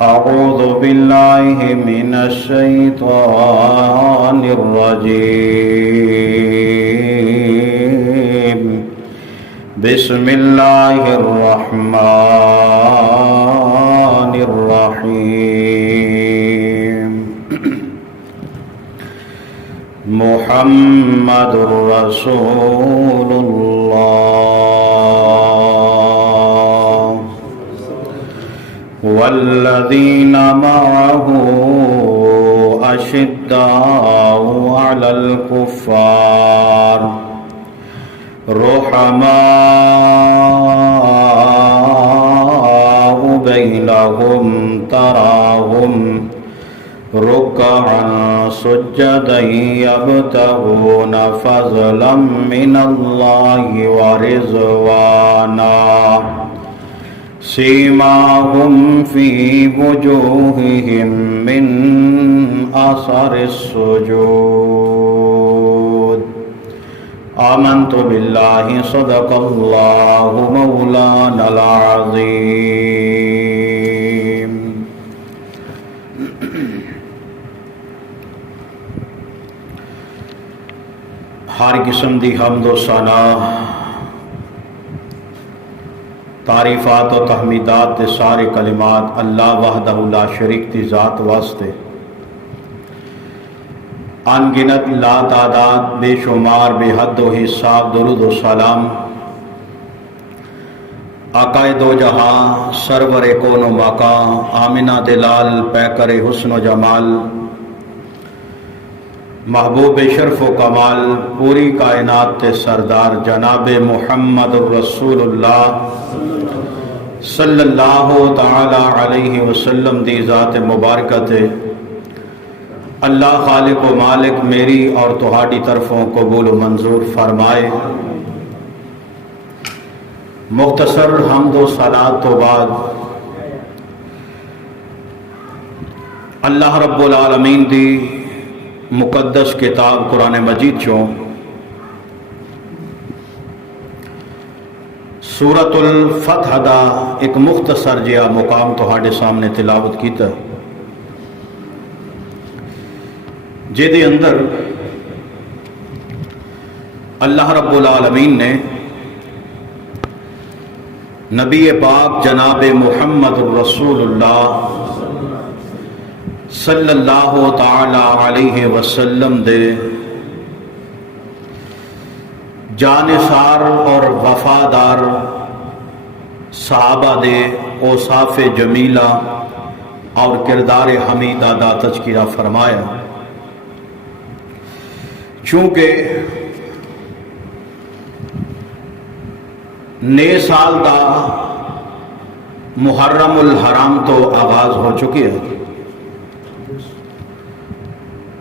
أعوذ بالله من الشيطان الرجيم بسم الله الرحمن الرحيم محمد رسول الله والذين معه أشداء على الكفار رحماء بينهم تراهم ركعا سجدا يبتغون فضلا من الله ورضوانا سيماهم في وجوههم من أثر السجود آمنت بالله صدق الله مولانا العظيم. ہر قسم دی حمد و ثنا تعریفات و تحمیدات تے سارے کلمات اللہ وحدہ لا شریک دی ذات واسطے ان گنت لا تعداد بے شمار بے حد و حساب درود و سلام آقا دو جہاں سرور کون و مقام آمنہ دلال پیکر حسن و جمال محبوب شرف و کمال پوری کائنات تے سردار جناب محمد رسول اللہ صلی اللہ تعالی علیہ وسلم دی ذات مبارکہ تے اللہ خالق و مالک میری اور تہاڈی طرفوں قبول و منظور فرمائے. مختصر حمد و صلات تو بعد اللہ رب العالمین دی مقدس کتاب قرآن مجید چوں سورۃ الفتح دا ایک مختصر جہا مقام تہاڈے سامنے تلاوت کیتا جہدے اندر اللہ رب العالمین نے نبی پاک جناب محمد رسول اللہ صلی اللہ تعالی علیہ وسلم دے جانثار اور وفادار صحابہ دے اوصاف جمیلہ اور کردار حمیدہ دا تذکرہ فرمایا. چونکہ نئے سال دا محرم الحرام تو آغاز ہو چکی ہے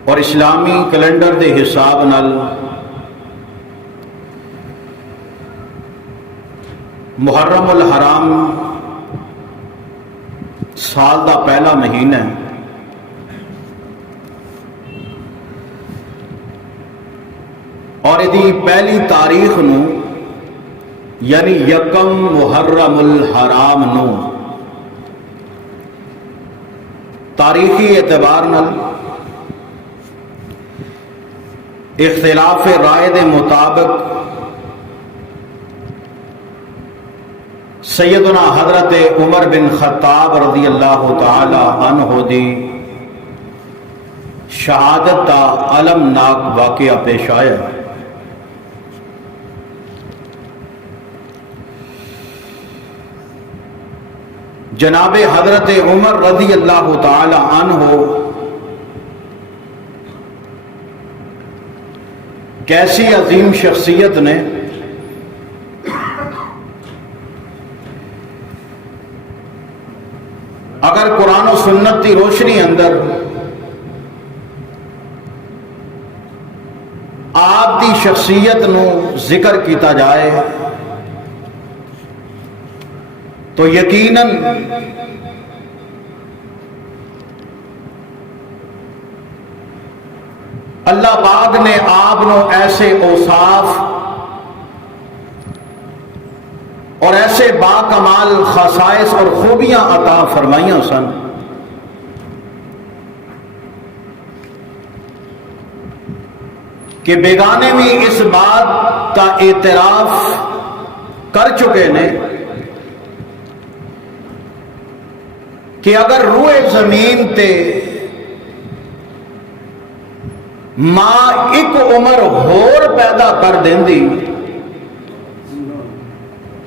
اور اسلامی کیلنڈر دے حساب نال محرم الحرام سال دا پہلا مہینہ ہے اور ادی پہلی تاریخ نو یعنی یکم محرم الحرام نو تاریخی اعتبار نال اختلاف رائے دے مطابق سیدنا حضرت عمر بن خطاب رضی اللہ تعالی عنہ دی شہادت کا المناک واقعہ پیش آیا. جناب حضرت عمر رضی اللہ تعالی عنہ کیسی عظیم شخصیت نے اگر قرآن و سنت کی روشنی اندر آپ کی شخصیت نو ذکر کیتا جائے تو یقیناً اللہ پاک نے آپ نو ایسے اوصاف اور ایسے با کمال خصائص اور خوبیاں عطا فرمائیاں سن کہ بیگانے میں اس بات کا اعتراف کر چکے نے کہ اگر روئے زمین تے ماں ایک عمر ہور پیدا کر دیندی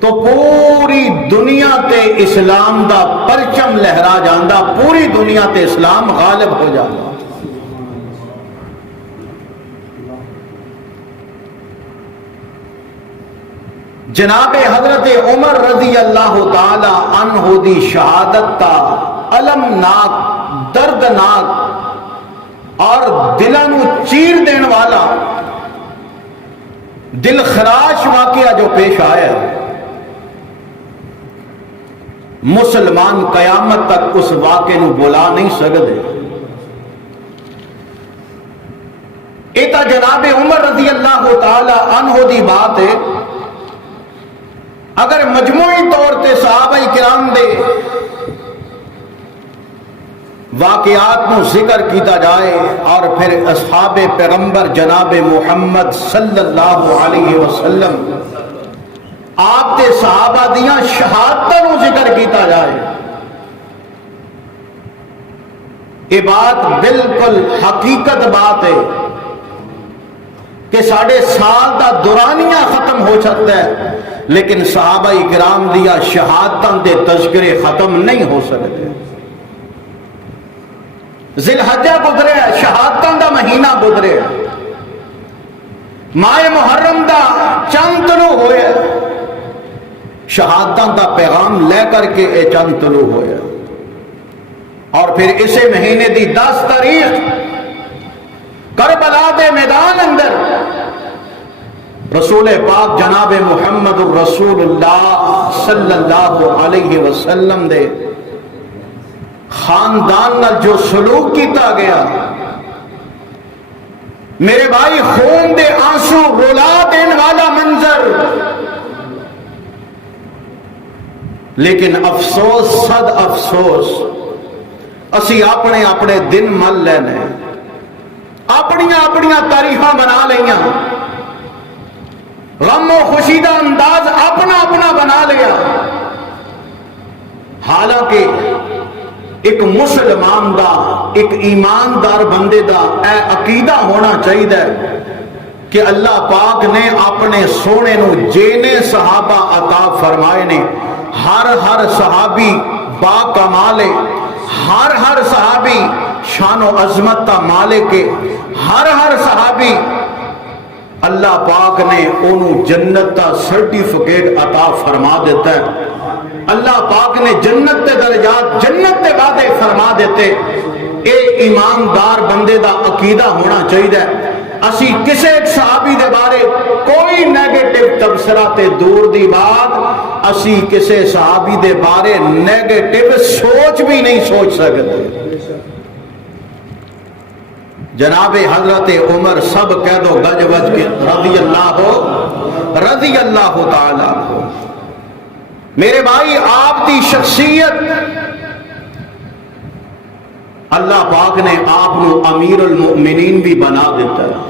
تو پوری دنیا تے اسلام دا پرچم لہرا جاندا، پوری دنیا تے اسلام غالب ہو جاتا۔ جناب حضرت عمر رضی اللہ تعالی عنہ دی شہادت تا المناک، دردناک اور دلانو چیر دین والا دل خراش واقعہ جو پیش آیا، مسلمان قیامت تک اس واقعے نو بلا نہیں سکتے۔ ایتا جناب عمر رضی اللہ تعالی عنہ دی بات ہے۔ اگر مجموعی طور تے صحابہ کرام دے واقعات نو ذکر کیتا جائے اور پھر اصحاب پیغمبر جناب محمد صلی اللہ علیہ وسلم آپ تے صحابہ دیاں شہادتاں نو ذکر کیتا جائے، یہ بات بالکل حقیقت بات ہے کہ ساڑھے سال دا دورانیہ ختم ہو سکتا ہے، لیکن صحابہ کرام دیا شہادتاں دے تذکرے ختم نہیں ہو سکتے۔ ذی الحجہ گزرے، شہادتاں دا مہینہ گزرے، ماہ محرم دا چند طلوع ہوئے، شہادتاں دا پیغام لے کر کے اے چند طلوع ہوئے، اور پھر اسے مہینے دی 10 تاریخ کربلا دے میدان اندر رسول پاک جناب محمد الرسول اللہ صلی اللہ علیہ وسلم دے خاندان نال جو سلوک کیتا گیا، میرے بھائی خون دے آنسو رلا دین والا منظر، لیکن افسوس صد افسوس اسی اپنے اپنے دن مل لینے، اپنیاں تاریخاں بنا لیاں، غم و خوشی دا انداز اپنا اپنا بنا لیا، حالانکہ ایک مسلمان دا، ایک ایماندار بندے دا اے عقیدہ ہونا چاہیے کہ اللہ پاک نے اپنے سونے نو جینے صحابہ عطا فرمائے نے، ہر صحابی با کمال ہے، ہر صحابی شان و عظمت تا مالک ہے، ہر صحابی اللہ پاک نے انہوں جنت تا سرٹیفکیٹ عطا فرما دیتا ہے، اللہ پاک نے جنت تے درجات، جنت تے وعدے فرما دیتے۔ اے ایماندار بندے دا عقیدہ ہونا چاہیے۔ اسی کسے ایک صحابی دے بارے کوئی نیگیٹو تبصرہ تے دور دی بات، اسی کسے صحابی دے بارے نیگیٹو سوچ بھی نہیں سوچ سکتے۔ جناب حضرت عمر سب کہہ دو گج وج کے رضی اللہ تعالیٰ عنہ، میرے بھائی آپ کی شخصیت، اللہ پاک نے آپ کو امیر المؤمنین بھی بنا دیتا ہے،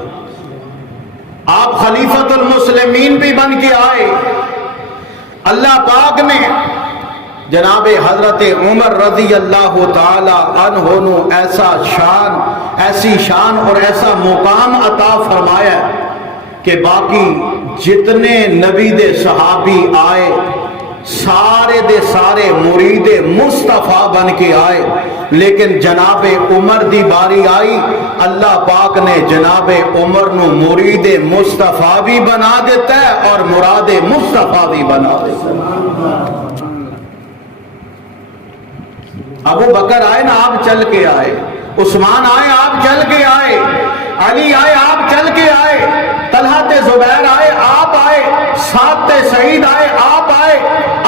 آپ خلیفۃ المسلمین بھی بن کے آئے۔ اللہ پاک نے جناب حضرت عمر رضی اللہ تعالی عنہ نو ایسی شان اور ایسا مقام عطا فرمایا کہ باقی جتنے نبی دے صحابی آئے سارے دے سارے مرید مصطفیٰ بن کے آئے، لیکن جناب عمر دی باری آئی، اللہ پاک نے جناب عمر نو مرید مصطفیٰ بھی بنا دیتا ہے اور مراد مصطفیٰ بھی بنا دیتا ہے۔ ابو بکر آئے نا، آپ چل کے آئے، عثمان آئے آپ چل کے آئے، علی آئے آپ چل کے آئے، طلحہ تے زبیر آئے آپ آئے، سعد تے سعید آئے آپ آئے،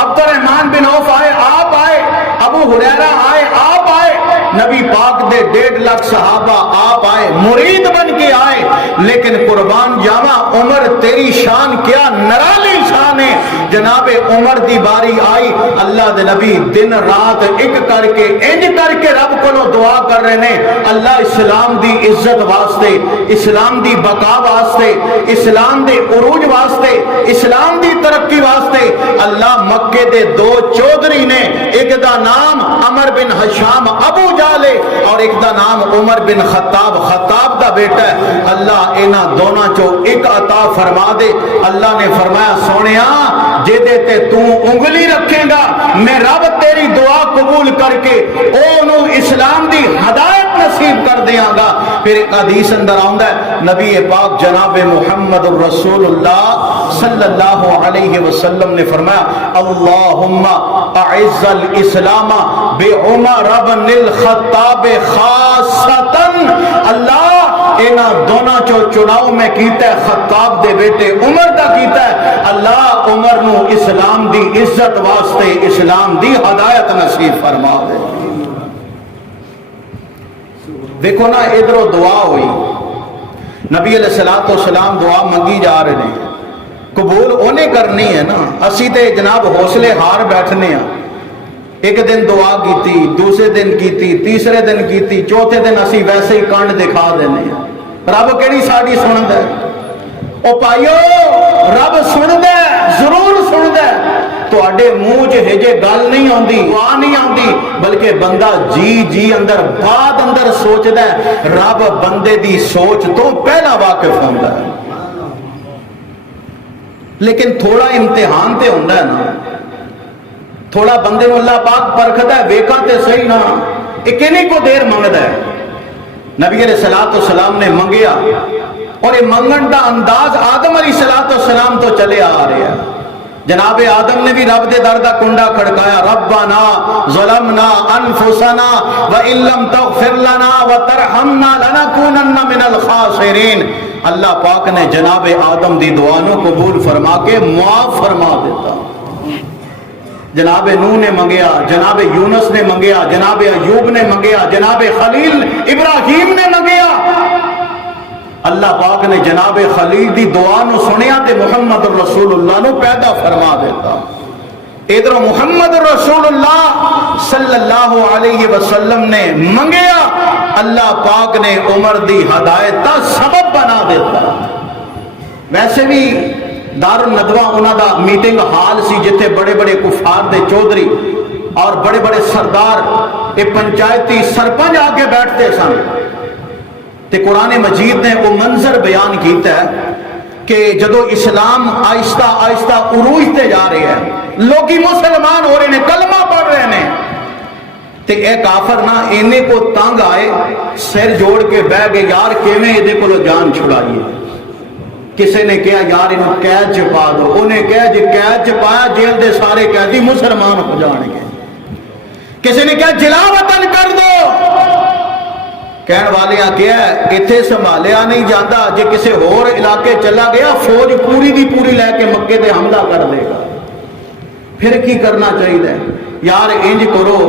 عبد الرحمن بن عوف آئے آپ آئے، ابو ہریرہ آئے آپ آئے، نبی پاک دے 1.5 لاکھ صحابہ آپ آئے، مرید بن کے آئے، لیکن قربان جاوا عمر تیری شان کیا نرالی شان ہے. جناب عمر دی باری آئی, اللہ دے نبی دن رات ایک کر کے انج کر کے رب کو دعا کر رہے نے, اللہ اسلام دی عزت واسطے, اسلام دی بقا واسطے, اسلام دے عروج واسطے, اسلام دی ترقی واسطے. اللہ مکے دے دو چودھری نے, ایک دا نام عمر بن ہشام ابو جالے اور ایک دا نام عمر بن خطاب, خطاب دا بیٹا ہے. اللہ انہاں دونوں چو ایک عطا فرما دے. اللہ نے فرمایا سونیا جے تے تو انگلی رکھے گا میں رب تیری دعا قبول کر کے اونوں اسلام دی ہدایت نصیب کر دیاں گا. پھر ایک حدیث اندر آندا ہے نبی پاک جناب محمد رسول اللہ صلی اللہ علیہ وسلم نے فرمایا اللہم اعز الاسلام بعمر بن الخطاب خاصتا. اللہ انہاں دونوں چو چناؤ میں کیتا ہے خطاب دے بیٹے عمر دا کیتا ہے. اللہ عمر نو اسلام دی عزت واسطے اسلام دی ہدایت نصیب فرما دے. دیکھو نا ادھروں دعا ہوئی, نبی علیہ السلام دعا منگی جا رہے ہیں, قبول انہیں کرنی ہے نا. اسی تے جناب حوصلے ہار بیٹھنے ہیں. ایک دن دعا کیتی, دوسرے دن کیتی, تیسرے دن کیتی, چوتھے دن اسی ویسے ہی کانڈ دکھا دینے ہیں. رب کیڑی ساڈی سندا ہے؟ او پائیو رب سندا ہے, ضرور سندا ہے. تواڈے منہ چ ہجے گل نہیں آندی, دعا نہیں آندی, بلکہ بندہ جی اندر بات اندر سوچدا ہے. رب بندے دی سوچ تو پہلا واقف ہوندا ہے. لیکن تھوڑا امتحان تے ہوندا ہے نا, تھوڑا بندے نو اللہ پاک پرکھدا ہے, ویکھاں تے صحیح نا اے کینی کو دیر منگدا ہے. نبی علیہ السلام نے منگیا اور یہ منگن دا انداز آدم علیہ السلام تو چلے آ رہے ہیں. جناب آدم نے بھی رب دے در دا کنڈا کھڑکایا, ربنا ظلمنا انفسنا وان لم تغفر لنا وترحمنا لنکونن من الخاسرین. اللہ پاک نے جناب آدم دی دعا نو قبول فرما کے معاف فرما دیتا. جناب نوح نے منگیا, جناب یونس نے منگیا, جناب ایوب نے منگیا, جناب خلیل ابراہیم نے منگیا. اللہ پاک نے جناب خلیل دی دعا نو سنیا تے محمد رسول اللہ نو پیدا فرما دیتا. ادھر محمد رسول اللہ صلی اللہ علیہ وسلم نے منگیا, اللہ پاک نے عمر دی ہدایت دا سبب بنا دیتا. ویسے بھی دار الندوہ انہاں دا میٹنگ ہال سی جتھے بڑے بڑے کفار دے چودھری اور بڑے بڑے سردار یہ پنچایتی سرپنچ آ کے بیٹھتے سن. تے قرآن مجید نے وہ منظر بیان کیتا ہے کہ جدو اسلام آہستہ آہستہ عروج تے جا رہے ہیں, لوگی مسلمان ہو رہے ہیں, کلمہ پڑھ رہے ہیں, تے اے کافر نہ اینے کو تنگ آئے, سر جوڑ کے بہ گئے یار کیویں ایدے کو جان چھڑائیے. کسی نے کہا یار انہوں قید چ پا دو, انہیں کہا جی قید چ پایا جیل دے سارے قیدی مسلمان ہو جان گے. کسی نے کہا جلا وطن کر دو, کہنے والے کیا ہے اتنے سنبھالیا نہیں جاتا, جے کسی اور علاقے چلا گیا فوج پوری دی پوری لے کے مکے دے حملہ کر دے گا. پھر کی کرنا چاہیے یار, انج کرو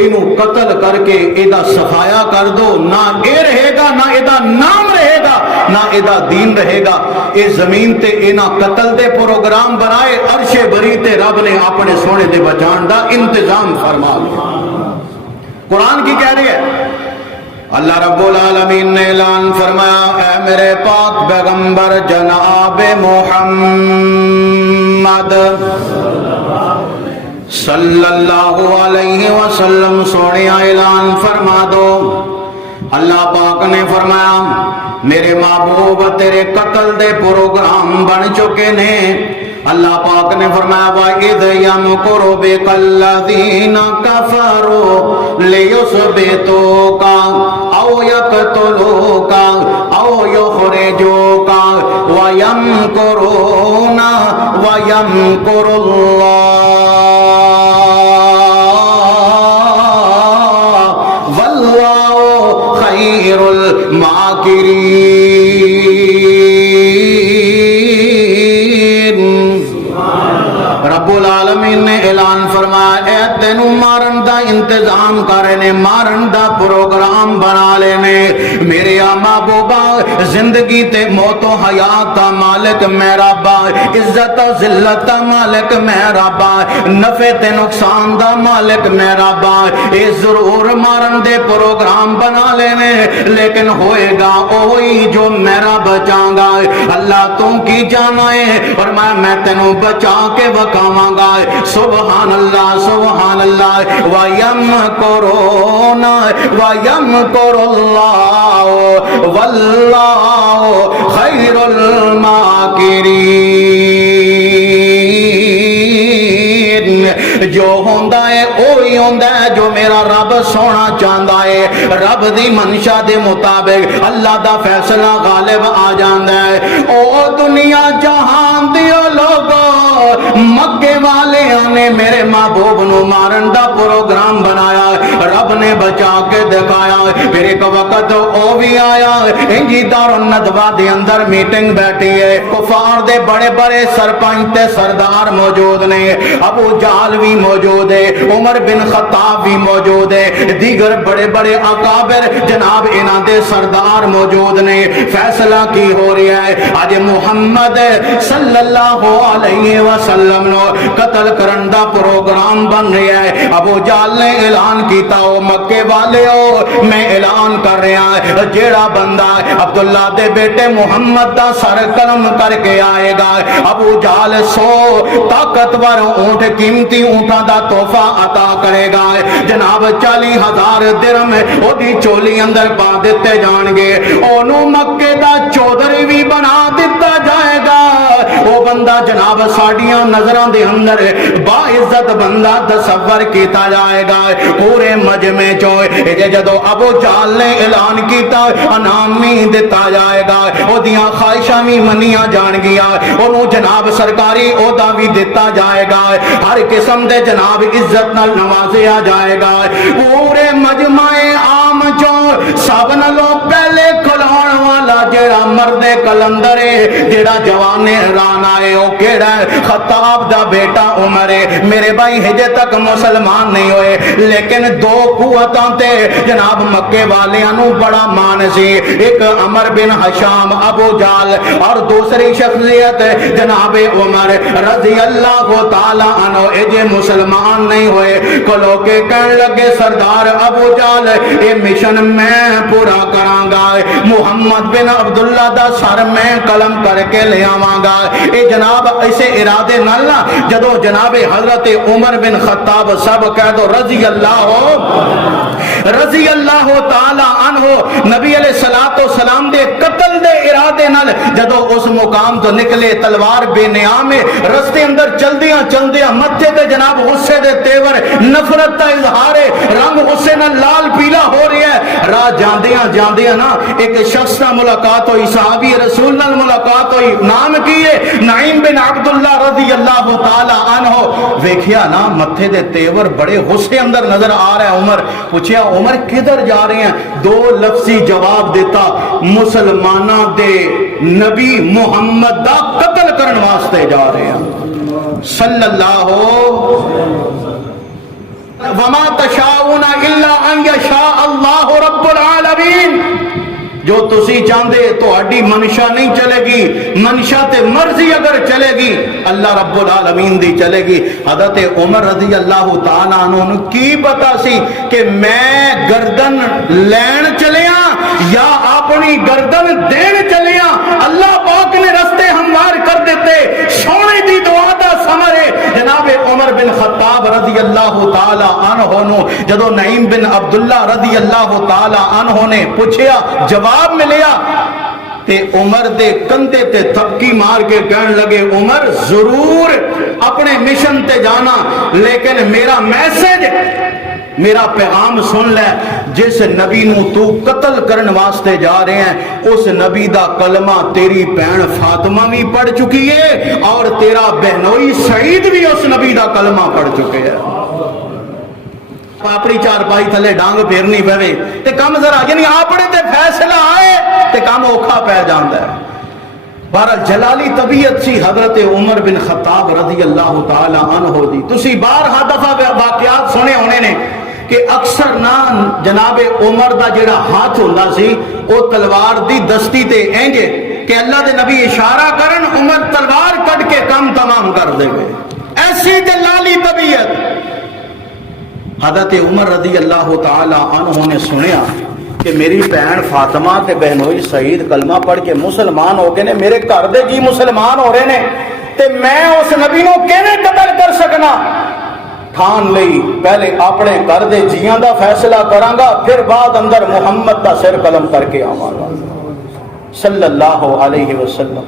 اینو قتل کر کے ایدا صفایا کر دو, نہ اے رہے گا نہ ایدا نام رہے گا نہ ایدا دین رہے گا. اے زمین تے اینا قتل دے پروگرام بنائے, عرش بری تے رب نے اپنے سونے دے بچان دا انتظام فرما لیا. قرآن کی کہہ رہی ہے, اللہ رب العالمین نے اعلان فرمایا اے میرے پاک پیغمبر جناب محمد صلی اللہ علیہ وسلم سونے اعلان فرما دو. اللہ پاک نے فرمایا میرے محبوب تیرے قتل دے پروگرام بن چکے نے. اللہ پاک نے فرمایا وَإِذْ يَمْكُرُ بِكَ الَّذِينَ كَفَرُوا لِيُثْبِتُوكَ أَوْ يَقْتُلُوكَ أَوْ يُخْرِجُوكَ وَيَمْكُرُونَ وَيَمْكُرُ اللَّهُ وَاللَّهُ خَيْرُ الْمَاكِرِينَ. رب العالمین نے اعلان فرمایا اے تینوں مارن دا انتظام کرنے مارن دا پروگرام بنا لینے میرے محبوبا زندگی تے موت و حیات دا مالک میرا با عزت و ذلت دا مالک میرا با نفع تے نقصان دا مالک میرا با اے ضرور مارن دے پروگرام بنا لینے لیکن ہوئے گا وہی جو میرا بچاں گا اللہ تو کی جانا ہے اور میں تینوں بچا کے بکاواں گا سبحان اللہ سبحان اللہ وَيَمْكُرُونَ وَيَمْكُرُ اللَّهُ وَاللَّهُ خَيْرُ الْمَاكِرِينَ جو ہوندہ ہے وہی ہوندہ ہے جو میرا رب سونا چاہتا ہے رب دی منشا دے مطابق اللہ دا فیصلہ غالب آ جاندہ ہے او دنیا جہان دیو لوگو مکے والے نے میرے محبوب نو مارن دا پروگرام بنایا رب نے بچا کے دکھایا پھر ایک وقت او بھی آیا انجی دار الندوہ دے اندر میٹنگ بیٹھی ہے کفار دے بڑے بڑے سرپنچ تے سردار موجود نے ابو جہل بھی موجود ہے عمر بن خطاب بھی موجود ہے دیگر بڑے بڑے اکابر جناب انہاں دے سردار موجود نے فیصلہ کی ہو رہا ہے آج محمد صلی اللہ علیہ وسلم نو قتل کرن دا پروگرام بن رہا ہے ابو جہل نے اعلان کیتا ہو مکے والے ہو میں اعلان کر رہا ہے جیڑا بندہ عبداللہ دے بیٹے محمد دا سر قلم کر کے آئے گا ابو جہل 100 طاقتور اونٹ قیمتی اونٹاں دا تحفہ عطا کرے گا جناب 40,000 درہم او دی چولی اندر پا دیتے جان گے اونوں مکے دا چودھری بھی بنا دیتا جائے گا وہ بندہ جناب ساڑیاں نظران دے اندر باعزت بندہ تصور کیتا جائے گا پورے مجمع چوئے جدو ابو جہل نے اعلان کیتا انامی دیتا جائے گا وہ دیاں خواہشاں بھی منیاں جان گیا انہوں جناب سرکاری عہدہ بھی دیتا جائے گا ہر قسم دے جناب عزت نال نوازیا جائے گا پورے مجمع عام چو سب نالوں پہلے کھلاؤن والا جیڑا مرد کلندر ہے جیڑا جوان حیران آئے او کیڑا ہے خطاب دا بیٹا عمر ہے میرے بھائی ہجے تک مسلمان نہیں ہوئے لیکن دو قوتاں تے جناب مکے والیاں نو بڑا مان سی ایک عمر بن حشام ابو جہل اور دوسری شخصیت جناب عمر رضی اللہ تعالی عنہ اجے مسلمان نہیں ہوئے کلو کے کہنے لگے سردار ابو جہل اے مشن میں پورا کران گا محمد بن عبداللہ دا سر میں قلم کر کے لے آواں گا اے جناب ایسے ارادے نالا جدو جناب حضرت عمر بن خطاب سب کہہ دو رضی اللہ تعالی عنہ نبی علیہ السلام دے قتل دے ارادے نال جدو اس مقام تو نکلے تلوار بے نیام رستے اندر چلدیاں متھے تے جناب غصے دے تیور نفرت دا اظہار رنگ غصے نال لال پیلا ہو رہا ہے راہ جاندیاں نا ایک شخص نال ملاقات ہوئی صحابی رسول نال ملاقات ہوئی نام کیے نعیم بن عبداللہ رضی اللہ تعالی عنہ ویکھیا نا متھے دے تیور بڑے غصے اندر نظر آ رہا ہے عمر پوچھیا عمر کدھر جا رہے ہیں دو لفظی جواب دیتا مسلمانہ دے نبی محمد دا قتل کرن واسطے جا رہے ہیں صلی اللہ وما تشاؤون الا ان یشاء اللہ رب العالمین جو تسی چاندے تو اڈی منشا نہیں چلے گی منشا تے مرضی اگر چلے گی اللہ رب العالمین دی چلے گی حضرت عمر رضی اللہ تعالیٰ عنہ کی پتا سی کہ میں گردن لین چلیاں یا اپنی گردن دین چلیاں اللہ پاک نے رستے ہموار کر دیتے سونے دی دعا دا سمرے جناب عمر بن خطاب رضی اللہ تعالیٰ عنہ نو جدو نعیم بن عبداللہ رضی اللہ تعالیٰ عنہ نے پوچھیا جواب ملیا تے عمر دے کندے تے تھپکی مار کے کہنے لگے عمر ضرور اپنے مشن تے جانا لیکن میرا میسج میرا پیغام سن لے جس نبی نو تو قتل کرن واسطے جا رہے ہیں اس نبی دا کلمہ تیری بہن فاطمہ بھی پڑھ چکی ہے اور تیرا بہنوئی سعید بھی اس نبی دا کلمہ پڑھ چکے ہیں اپنی چار پائی تھلے ڈانگ پھیرنی پہوے تے کم ذرا یعنی اپنے تے فیصلہ آئے تے کم اوکھا پہ جاندہ ہے بہرحال جلالی طبیعت سی حضرت عمر بن خطاب رضی اللہ تعالی عنہ دی تسی بارہا دفعہ واقعات سنے ہونے نے کہ اکثر نہ جناب عمر دا جڑا ہاتھ ہوندا سی وہ تلوار دی دستی تے اینجے کہ اللہ دے نبی اشارہ کرن عمر تلوار کٹ کے کام تمام کر دے گئے، ایسی جلالی طبیعت۔ حضرت عمر رضی اللہ تعالی عنہ نے سنیا کہ میری بہن فاطمہ تے بہنوئی سعید کلمہ پڑھ کے مسلمان ہو گئے نے، میرے گھر دے جی مسلمان ہو رہے نے تے میں اس نبی نو کیویں قتل کر سکنا؟ ٹھان لئی پہلے اپنے گھر دے جیاں دا فیصلہ کراں گا، پھر بعد اندر محمد دا سر قلم کر کے آواں گا صلی اللہ علیہ وسلم۔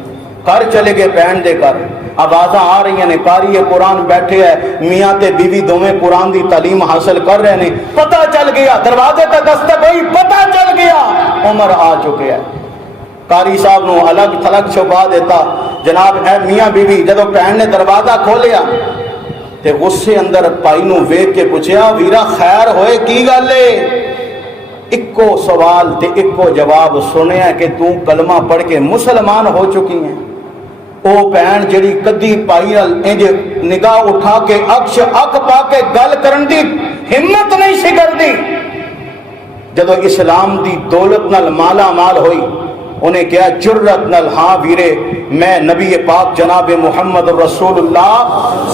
گھر چلے گئے بہن دے گھر، آوازاں آ رہی ہیں، قاری قرآن بیٹھے ہیں، میاں تے بیوی دوویں قرآن دی تعلیم حاصل کر رہے ہیں۔ پتہ چل گیا، دروازے تے دستک ہوئی، پتہ چل گیا عمر آ چکے ہیں۔ قاری صاحب نو الگ تھلگ چھپا دیتا، جناب اے میاں بیوی جدو بہن نے دروازہ کھولیا تے غصے اندر پائی نو ویکھ کے پوچھیا، ویرا خیر ہوئے کی گل ہے؟ اکو سوال تے اکو جواب سنیا کہ تو کلمہ پڑھ کے مسلمان ہو چکی ہیں۔ او بہن جڑی کدی پائی انج نگاہ اٹھا کے اکش اک پا کے گل کرن دی ہمت نہیں سی کردی، جدو اسلام دی دولت نال مالا مال ہوئی انہیں کہا جرت نال، ہاں ویرے میں نبی پاک جناب محمد رسول اللہ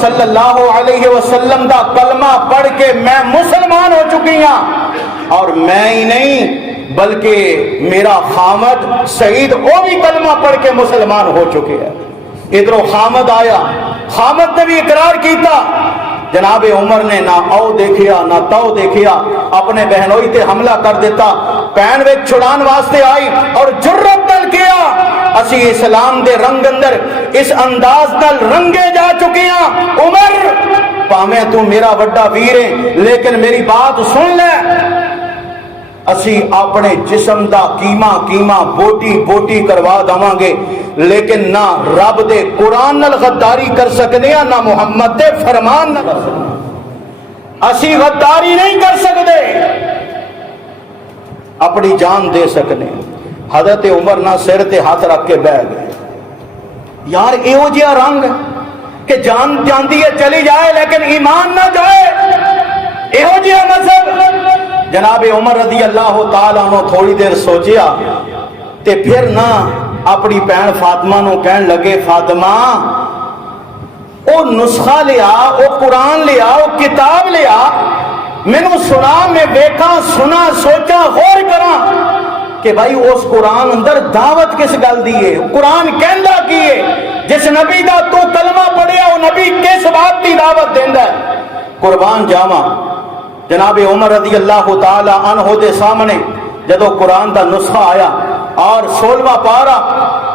صلی اللہ علیہ وسلم دا کلمہ پڑھ کے میں مسلمان ہو چکی ہوں، اور میں ہی نہیں بلکہ میرا خامد سعید وہ بھی کلمہ پڑھ کے مسلمان ہو چکے ہیں۔ ادھر خامد آیا، خامد نے بھی اقرار کیتا۔ جناب عمر نے نہ او دیکھیا نہ تو دیکھیا، اپنے بہنوئی تے حملہ کر دیتا، پین وچ چھڑان واسطے آئی اور جرت نال کیا اسی اسلام دے رنگ اندر اس انداز نال رنگے جا چکے ہیں۔ عمر پاویں تو میرا وڈا ویر ہے لیکن میری بات سن لے، اسی اپنے جسم دا کیما بوٹی بوٹی کروا دواں گے لیکن نہ رب دے قرآن نال غداری کر سکتے ہیں، نہ محمد دے فرمان نال اسی غداری نہیں کر سکتے، اپنی جان دے سکتے ہیں۔ حضرت عمر نہ سر تے ہاتھ رکھ کے بہ گئے۔ یار ایہو جہا رنگ کہ جان جاندی ہے چلی جائے لیکن ایمان نہ جائے، ایہو جہا مذہب۔ جناب عمر رضی اللہ تعالیٰ عنہ تھوڑی دیر سوچیا تے پھر نہ اپنی بہن فاطمہ نو کہن لگے، فاطمہ او نسخہ لیا، او قرآن لیا، او کتاب لیا، مینوں سنا، میں ویکھاں سنا سوچا غور کراں کہ بھائی اس قرآن اندر دعوت کس گل دی ہے، قرآن کہندا کی ہے، جس نبی دا تو کلمہ پڑھیا وہ نبی کس بات دی دعوت دیندا ہے؟ قربان جاواں جناب عمر رضی اللہ تعالی عنہ دے سامنے جدو قرآن دا نسخہ آیا اور 16واں پارہ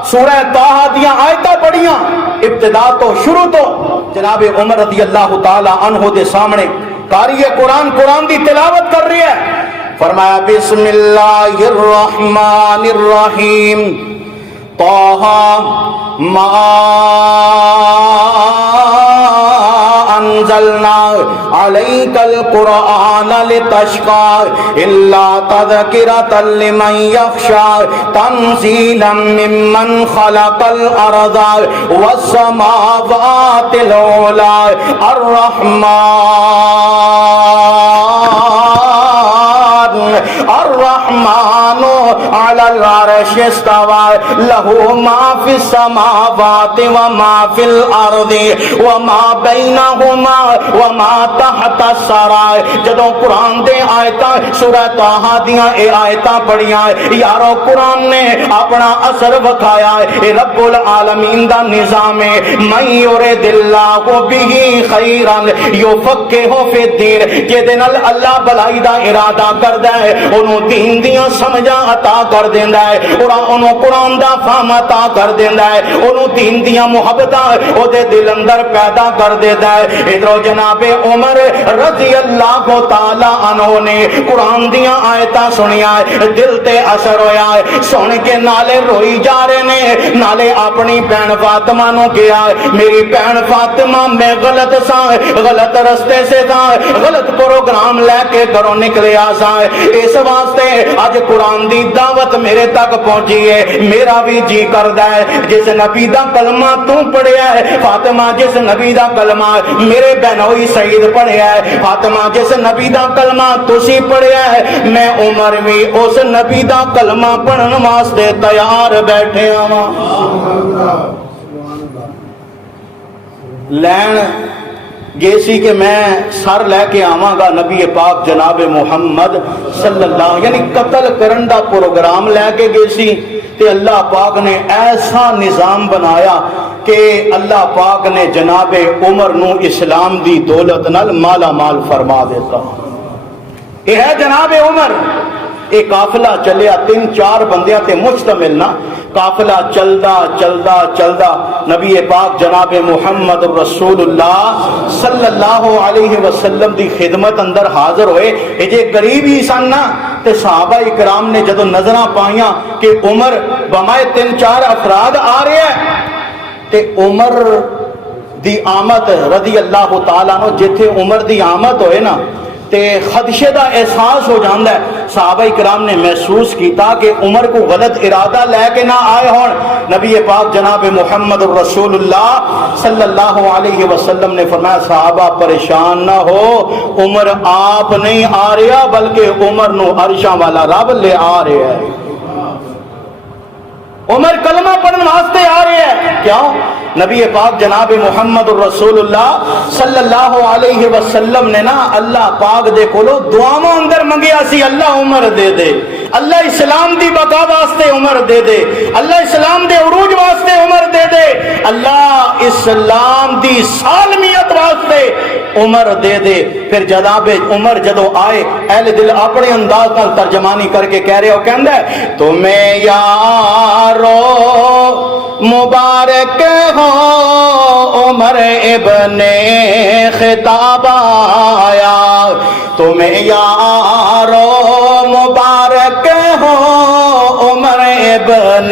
سورہ طٰہٰ دیاں آیتاں پڑھیاں ابتدا تو شروع تو، جناب عمر رضی اللہ تعالی عنہ دے سامنے قاری قرآن دی تلاوت کر رہی ہے۔ فرمایا بسم اللہ الرحمن الرحیم، طٰہٰ ما انزلنا علیک القرآن لتشقى الا تذکرۃ لمن یخشی تنزیلا ممن خلق الارض والسماوات العلی الرحمن علی العرش استوى له ما فی السماوات وما فی الارض وما بینہما وما تحت الثری۔ جدوں قرآن دے آیتاں سورہ طٰہٰ دیاں اے آیتاں پڑھیاں یارو قرآن نے اپنا اثر وکھایا ہے، رب العالمین دا نظام ہے، من یرد اللہ بہ خیرا یفقہہ فی الدین، جے نال اللہ بھلائی دا ارادہ کردا ہے انہوں دین دیاں سمجھاں عطا کر دیندا ہے، اور انہوں قرآن دا فہم عطا کر دیندا ہے، انہوں دین دیاں محبتاں او دے دل اندر پیدا کر دیتا ہے۔ ادھر جناب عمر رضی اللہ تعالی عنہ نے قرآن دیاں آیتاں سنیا ہے، دل تے اثر ہویا ہے، سن کے نالے روئی جا رہے نے، نالے اپنی بہن فاطمہ نو کہا میری بہن فاطمہ میں غلط سا، غلط رستے سے تھا، غلط پروگرام لے کے گھروں نکلیا سا، اس واسطے اج قرآن دی دعوت میرے تک پہنچی ہے، میرا بھی جی کردا ہے جس نبی دا کلمہ تو پڑھیا ہے فاطمہ، جس نبی دا کلمہ میرے بہنوئی سعید پڑھیا ہے فاطمہ، جس نبی دا کلمہ تسی پڑھیا ہے، میں عمر بھی اس نبی دا کلمہ پڑھن واسطے تیار بیٹھے ہاں۔ لین گئے سی کہ میں سر لے کے آواں گا نبی پاک جناب محمد صلی اللہ، یعنی قتل کرن دا پروگرام لے کے گئے سی، تے اللہ پاک نے ایسا نظام بنایا کہ اللہ پاک نے جناب عمر نو اسلام دی دولت نال مالا مال فرما دیتا۔ یہ ہے جناب عمر۔ ایک قافلہ چلیا 3-4 بندیاں تے مشتمل نا، قافلہ چلدا چلدا چلدا نبی پاک جناب محمد رسول اللہ صلی اللہ علیہ وسلم دی خدمت اندر حاضر ہوئے۔ یہ جے قریب ہی سن نا تے صحابہ اکرام نے جدو نظراں پائیاں کہ عمر بمائے 3-4 افراد آ رہے ہیں، تے عمر دی آمد رضی اللہ تعالیٰ عنہ جتھے عمر دی آمد ہوئے نا تے خدشے دا احساس ہو جاندا ہے۔ صحابہ کرام نے محسوس کیتا کہ عمر کو غلط ارادہ لے کے نہ آئے ہون۔ نبی پاک جناب محمد رسول اللہ صلی اللہ علیہ وسلم نے فرمایا صحابہ پریشان نہ ہو، عمر آپ نہیں آ رہا بلکہ عمر نو عرشاں والا رب لے آ رہا ہے۔ عمر کلمہ پڑھن واسطے آ رہے ہیں، کیوں؟ نبی پاک جناب محمد الرسول اللہ صلی اللہ علیہ وسلم نے نا اللہ پاک دے کولو دعاواں اندر منگیا سی، اللہ عمر دے دے، اللہ اسلام دی بقا واسطے عمر دے دے، اللہ اسلام دے عروج واسطے عمر دے دے، اللہ اسلام دی سالمیت واسطے عمر دے دے۔ پھر جناب عمر جدو آئے اہل دل اپنے انداز نال ترجمانی کر کے کہہ رہے ہو، کہندا ہے تمہیں یارو مبارک ہو عمر ابن خطاب آیا، تمہیں یارو مبارک ہو عمر ابن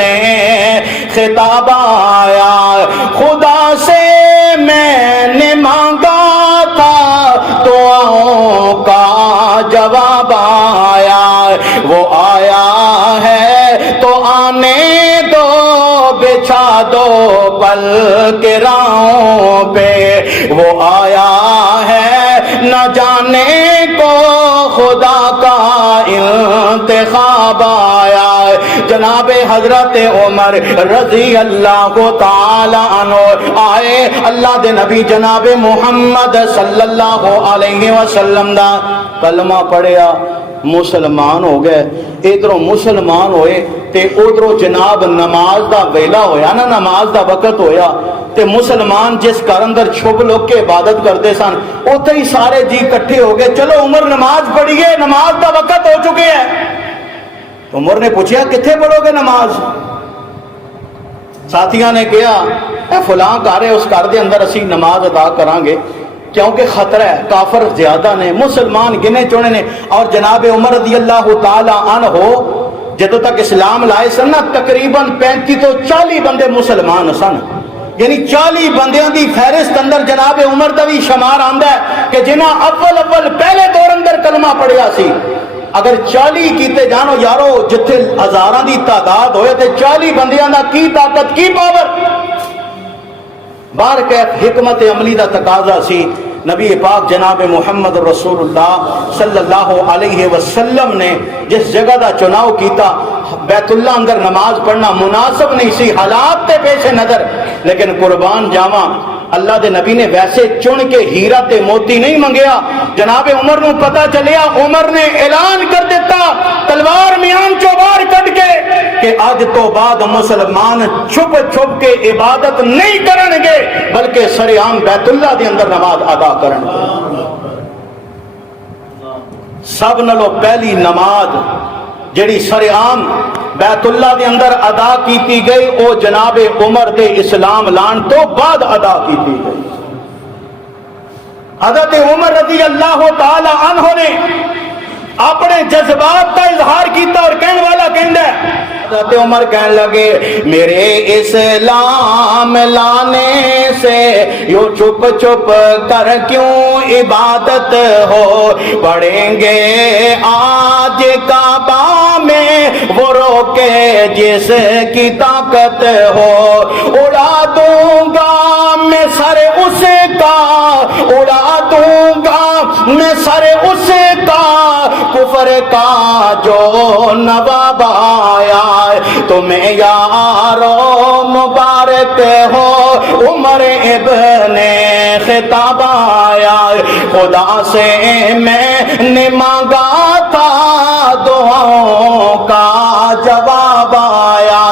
خطاب آیا، خدا سے میں نے مانگا تھا دعاؤں کا جواب آیا، وہ آیا ہے تو آنے دو بچھا دو پل کے راہوں پہ، وہ آیا ہے نہ جانے کو خدا کا انتخاب آیا۔ جناب حضرت عمر رضی اللہ تعالی عنہ آئے، اللہ دے نبی جناب محمد صلی اللہ علیہ وسلم دا کلمہ پڑھیا، مسلمان ہو گئے۔ ادھروں مسلمان ہوئے تے ادھروں جناب نماز دا ویلا ہویا نا، نماز دا وقت ہویا تے مسلمان جس گھر اندر چھپ لوگ کے عبادت کرتے سن اوتھے ہی سارے جی کٹھے ہو گئے، چلو عمر نماز پڑھیے، نماز دا وقت ہو چکے ہیں۔ عمر نے پوچھا کتنے پڑھو گے نماز؟ ساتھیاں نے کہا اے فلاں گھر ہے، اس گھر دے اندر اسی نماز ادا کران گے کیونکہ خطرہ ہے، کافر زیادہ نے، مسلمان گنے چونے نے۔ اور جناب عمر رضی اللہ تعالی عنہ جدو تک اسلام لائے سن نا تقریباً 35 تو 40 بندے مسلمان سن، یعنی 40 بندیاں دی فہرست اندر جناب عمر دا بھی شمار آندا ہے کہ جنہاں اول پہلے دور اندر کلمہ پڑھیا سی۔ اگر 40 کیتے جانو یارو جتھے ہزاراں دی تعداد ہوئے تے 40 بندیاں دا کی طاقت کی پاور، بار کیف حکمت عملی دا تقاضا سی۔ نبی پاک جناب محمد رسول اللہ صلی اللہ علیہ وسلم نے جس جگہ دا چناؤ کیتا بیت اللہ اندر نماز پڑھنا مناسب نہیں سی حالات تے پیش نظر، لیکن قربان جاواں اللہ دے نبی نے ویسے چن کے ہیرا تے موتی نہیں منگیا۔ جناب عمر نو پتا چلیا، عمر نے اعلان کر دیتا تلوار میان چو باہر کٹ کے کہ آج تو بعد مسلمان چھپ چھپ کے عبادت نہیں کرن گے بلکہ سرعام بیت اللہ دے اندر نماز ادا کرن گے۔ سب نالوں پہلی نماز جڑی سرعام بیت اللہ دے اندر ادا کیتی گئی او جناب عمر دے اسلام لان تو بعد ادا کیتی گئی۔ حضرت عمر رضی اللہ تعالی عنہ نے اپنے جذبات کا اظہار کیتا اور کہنے والا کہندا ہے حضرت عمر کہنے لگے میرے اسلام لانے سے یوں چھپ چھپ کر کیوں عبادت ہو، پڑھیں گے آج کعبہ میں وہ روکے جس کی طاقت ہو، اڑا دوں گا میں سر اس کا، اڑا دوں گا میں سر اس کا، کفر کا جو نواب آیا تمہیں یارو مبارک ہو، عمر ابن خطاب آیا، خدا سے میں نے مانگا تھا دعاؤں کا جواب آیا،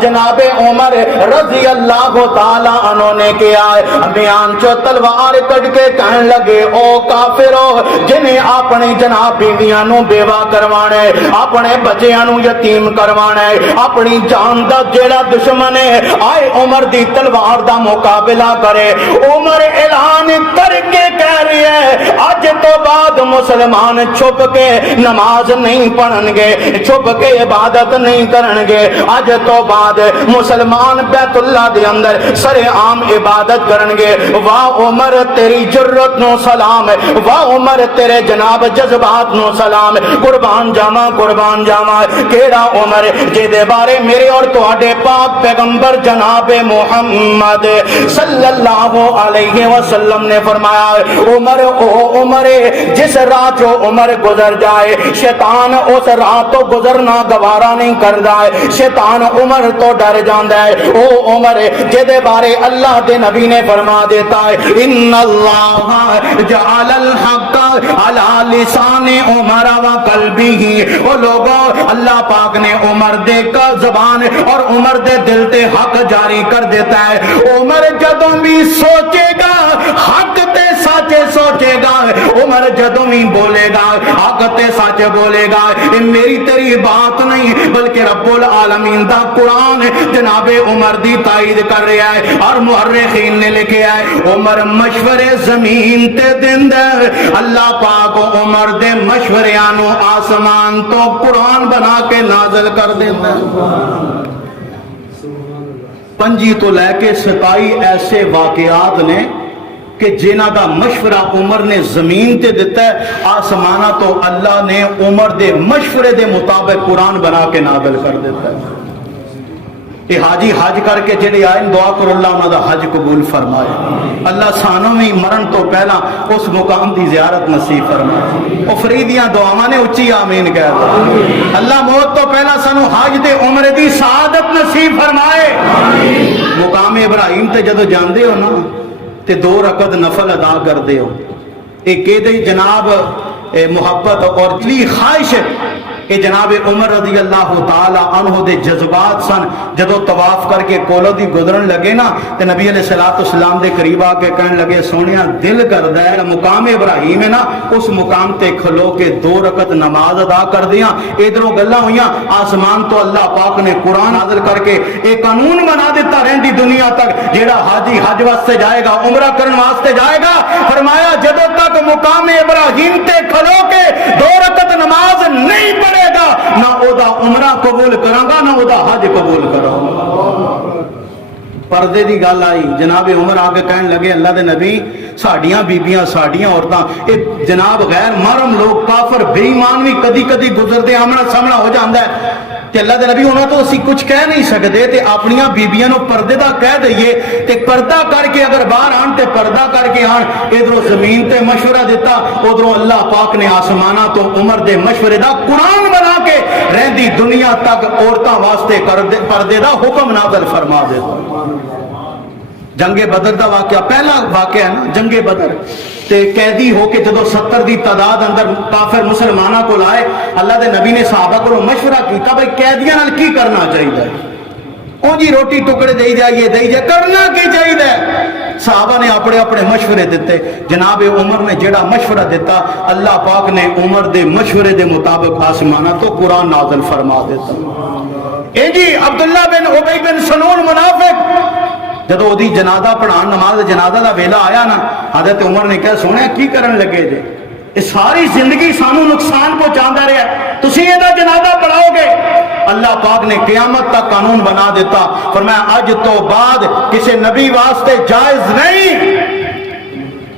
جناب عمر رضی اللہ تعالی عنہ نے کیا بیان چو تلوار کٹ کے کہنے لگے او کافرو جنہیں اپنی جناب بیویاں نو بیوہ کروانے، اپنے بچیاں نو یتیم کروانے، اپنی جان دا جیڑا دشمن ہے آئے عمر دی تلوار دا مقابلہ کرے۔ عمر اعلان کر کے کہہ رہی ہے آج تو بعد مسلمان چھپ کے نماز نہیں پڑھن گے، چھپ کے عبادت نہیں کرن گے، آج تو بعد مسلمان بیت اللہ دے اندر سر عام عبادت کرن گے۔ واہ عمر تیری جرت نو سلام ہے، واہ عمر تیرے جناب جذبات نو سلام ہے، قربان جاواں قربان جاواں کیڑا عمر جے دے بارے میرے اور تواڈے پاک پیغمبر جناب محمد صلی اللہ علیہ وسلم نے فرمایا عمر او عمر جس راہ جو عمر گزر جائے شیطان اس راہ تو گزرنا گوارا نہیں کردا ہے، شیطان عمر تو ڈر جاندا ہے۔ او عمر جے بارے اللہ دے نبی نے فرما دیتا ہے ان اللہ جعل الحق علی لسان عمر و قلبہ، او لوگوں اللہ پاک نے عمر دے کا زبان اور عمر دے دل تے حق جاری کر دیتا ہے۔ عمر جدوں بھی سوچے گا حق تے سچ سوچے گا، عمر جدوں بھی بولے گا حق تے سچ بولے گا، یہ میری تیری بات نہیں بلکہ رب العالمین دا قرآن جناب عمر دی تائید کر رہا ہے۔ اور مورخین نے لکھا ہے عمر مشورے زمین تے دیندے، اللہ پاک عمر دے مشوریاں نو آسمان تو قرآن بنا کے نازل کر دیتا ہے۔ 5 تو لے کے 27 ایسے واقعات نے کہ جنہ دا مشورہ عمر نے زمین تے دیتا ہے، آسمانہ تو اللہ نے عمر دے مشورے دے مطابق قرآن بنا کے نازل کر دیتا ہے۔ یہ حاجی حج کر کے جڑے آئے دعا کر اللہ انہاں دا حج قبول فرمائے، اللہ سانوں میں مرن تو پہلا اس مقام دی زیارت نصیب فرمائے۔ او فریدیاں دعاواں نے اچھی آمین کہہ دو، اللہ موت تو پہلا سانو حج دے عمر دی سعادت نصیب فرمائے۔ مقام ابراہیم تے جدو جاندے ہو نا تے 2 رکعت نفل ادا کر دے ہو، ایک کہتے جناب محبت اور دلی خواہش کہ جناب عمر رضی اللہ تعالی عنہ دے جذبات سن جدو طواف کر کے کولو دی گزرن لگے نا تے نبی علیہ السلام دے قریب آ کے کہنے لگے سونیا دل کردا ہے مقام ابراہیم ہے نا اس مقام تے کھلو کے 2 رکعت نماز ادا کر دیاں۔ ادھروں گلاں ہویاں آسمان تو اللہ پاک نے قرآن نازل کر کے ایک قانون بنا دیتا رہندی دنیا تک، جیڑا حاجی حج واسطے جائے گا عمرہ کرن واسطے جائے گا، فرمایا جدو تک مقام ابراہیم تے کھلو کے 2 رکعت نماز نہیں پڑھے گا نہ او دا عمرہ قبول کراں گا نہ او دا حج قبول کراں گا۔ پردے دی گل آئی، جناب عمر آگے کہنے لگے اللہ دے نبی ساڑیاں بیبیاں ساڑیاں عورتاں اے جناب غیر محرم لوگ کافر بے ایمان بھی کدی کدی گزرتے آمنا سامنا ہو جاندہ ہے کہ اللہ دے نبی انہوں تو اسی کچھ کہہ نہیں سکتے تے اپنیاں بیبیاں نو پردے دا کہہ دئیے تے پردہ کر کے اگر باہر آن تے پردہ کر کے آن۔ ادھروں زمین تے مشورہ دیتا، ادھروں اللہ پاک نے آسمانہ تو عمر دے مشورے دا قرآن بنا کے رہندی دنیا تک عورتاں واسطے پردے دا حکم نازل فرما دیتا۔ جنگ بدر دا واقعہ پہلا واقعہ ہے نا، جنگ بدر تے قیدی ہو کے جدو 70 دی تعداد اندر کافر مسلمانہ کو لائے، اللہ دے نبی نے صحابہ کو مشورہ کیتا بھئی قیدیاں نال کی کرنا چاہیے، او جی روٹی ٹکڑے دے جائیے کرنا کی چاہیے۔ صحابہ نے اپنے اپنے مشورے دیتے، جناب عمر نے جڑا مشورہ دیتا اللہ پاک نے عمر دے مشورے دے مطابق آسمانہ تو قرآن نازل فرما دیتا۔ اے جی عبداللہ بن ابی بن سلول منافق جدو دی جنازہ پڑھان نماز جنازہ دا ویلا آیا نا حضرت عمر نے کہا سونے کی کرن لگے جے، اس ساری زندگی سانو نقصان پہنچاندا رہا، تسی یہ دا جنازہ پڑھاؤ گے، اللہ پاک نے قیامت تک قانون بنا دیتا، فرمایا اج تو بعد کسی نبی واسطے جائز نہیں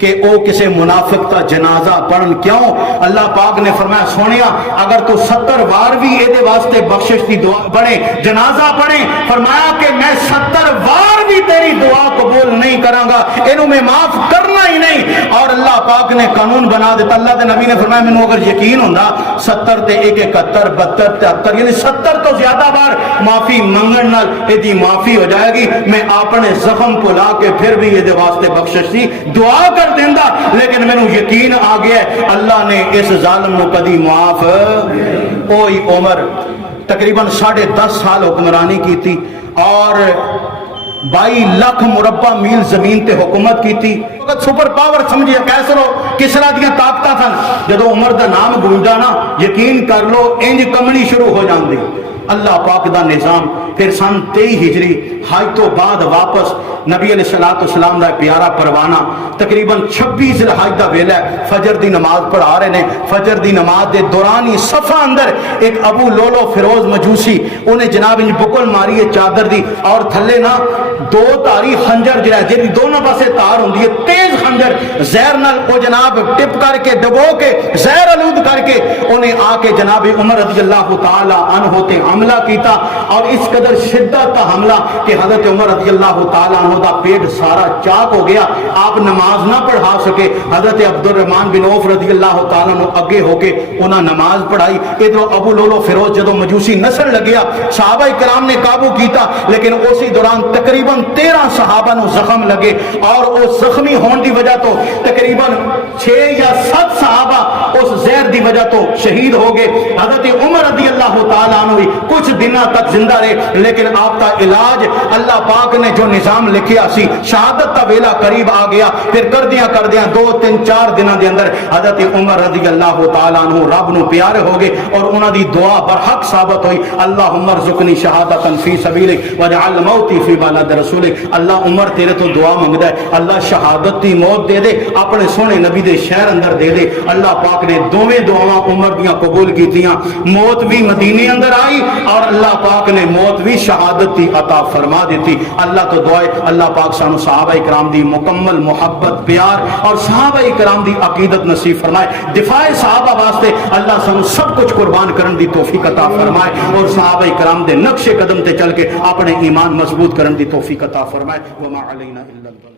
کہ او کسی منافق کا جنازہ پڑھن۔ کیوں؟ اللہ پاک نے فرمایا سونیا اگر تو 70 بار بھی اے واسطے بخشش کی دعا پڑھے، جنازہ پڑھے، فرمایا کہ میں 70 بار بھی تیری دعا قبول نہیں کراں گا، اینو میں معاف کرنا ہی نہیں۔ اور اللہ پاک نے قانون بنا دیتا، اللہ دے نبی نے فرمایا مینوں اگر یقین ہوندا 70 تے 71 72 73 یعنی 70 تو زیادہ بار معافی منگن نال ایدی معافی ہو جائے گی، میں اپنے زخم کو لا کے پھر بھی یہ واسطے بخشش دی دعا کر دیندہ، لیکن میں نے یقین آ گیا ہے اللہ نے اس ظالم کو کدی معاف۔ اوہی عمر تقریباً 10.5 سال حکمرانی کی تھی اور 22 لاکھ مربع میل زمین تے حکومت کی تھی۔ سپر پاور سمجھے کیسر ہو کسرا دیا طاقتاں تھن، جدو عمر دا نام گونجا نا یقین کر لو انج کمنی شروع ہو جاندی۔ اللہ پاک دا نظام پھر سن 23 ہجری حج تو بعد واپس نبی علیہ السلام دا پیارا پروانہ تقریباً 26 ذی الحج دا ویلا فجر دی نماز پڑھا رہے نے، فجر دی نماز دے دوران ہی صفا اندر ایک ابو لولو فیروز مجوسی انہیں جناب انج بکل ماری ہے چادر دی اور تھلے نا 2 تاری خنجر جڑا جی دونوں پاسے تار ہوندی ہے تیز خنجر زہر نال او جناب ٹپ کر کے ڈبو کے زہر آلود کر کے انہیں آ کے جناب عمر رضی اللہ تعالی عنہ تے حملہ کیتا اور اس قدر شدت کا حملہ کہ حضرت عمر رضی اللہ تعالی عنہ دا پیٹ سارا چاک ہو گیا، آپ نماز نہ پڑھا سکے۔ حضرت عبد الرحمن بن عوف رضی اللہ تعالی عنہ اگے ہو کے انہاں نماز پڑھائی۔ ادھر ابو لولو فیروز جدو مجوسی نسل لگیا صحابہ کرام نے قابو کیتا، لیکن اسی دوران تقریباً 13 صحابہ نو زخم لگے اور اس زخمی ہون دی وجہ تو تقریباً 6 یا 7 صحابہ اس زہر دی وجہ تو شہید ہو گئے۔ حضرت عمر رضی اللہ تعالی عنہ بھی کچھ دنوں تک زندہ رہے، لیکن آپ کا علاج اللہ پاک نے جو نظام لکھیا سی شہادت کا ویلا قریب آ گیا، پھر کردیاں 2 3 4 دنوں دے اندر حضرت عمر رضی اللہ تعالی عنہ رب نو پیارے ہو گئے اور انہاں دی دعا برحق ثابت ہوئی، اللہم ارزقنی شہادتا فی سبیلک واجعل موتی فی بلد رسولک۔ اللہ عمر تیرے تو دعا منگدا ہے، اللہ شہادت دی موت دے دے، اپنے سونے نبی دے شہر اندر دے دے۔ اللہ پاک نے دوویں دعاواں عمر دیاں قبول کیتیاں، موت بھی مدینے اندر آئی اور اللہ پاک نے موت بھی شہادت دی عطا فرما دیتی۔ اللہ تو دعائے اللہ پاک سانو صحابہ کرام دی مکمل محبت پیار اور صحابہ کرام دی عقیدت نصیب فرمائے، دفاع صحابہ واسطے اللہ سانو سب کچھ قربان کرن دی توفیق عطا فرمائے اور صحابہ کرام دے نقش قدم تے چل کے اپنے ایمان مضبوط کرن دی توفیق عطا فرمائے۔ وما علینا الا البلاغ۔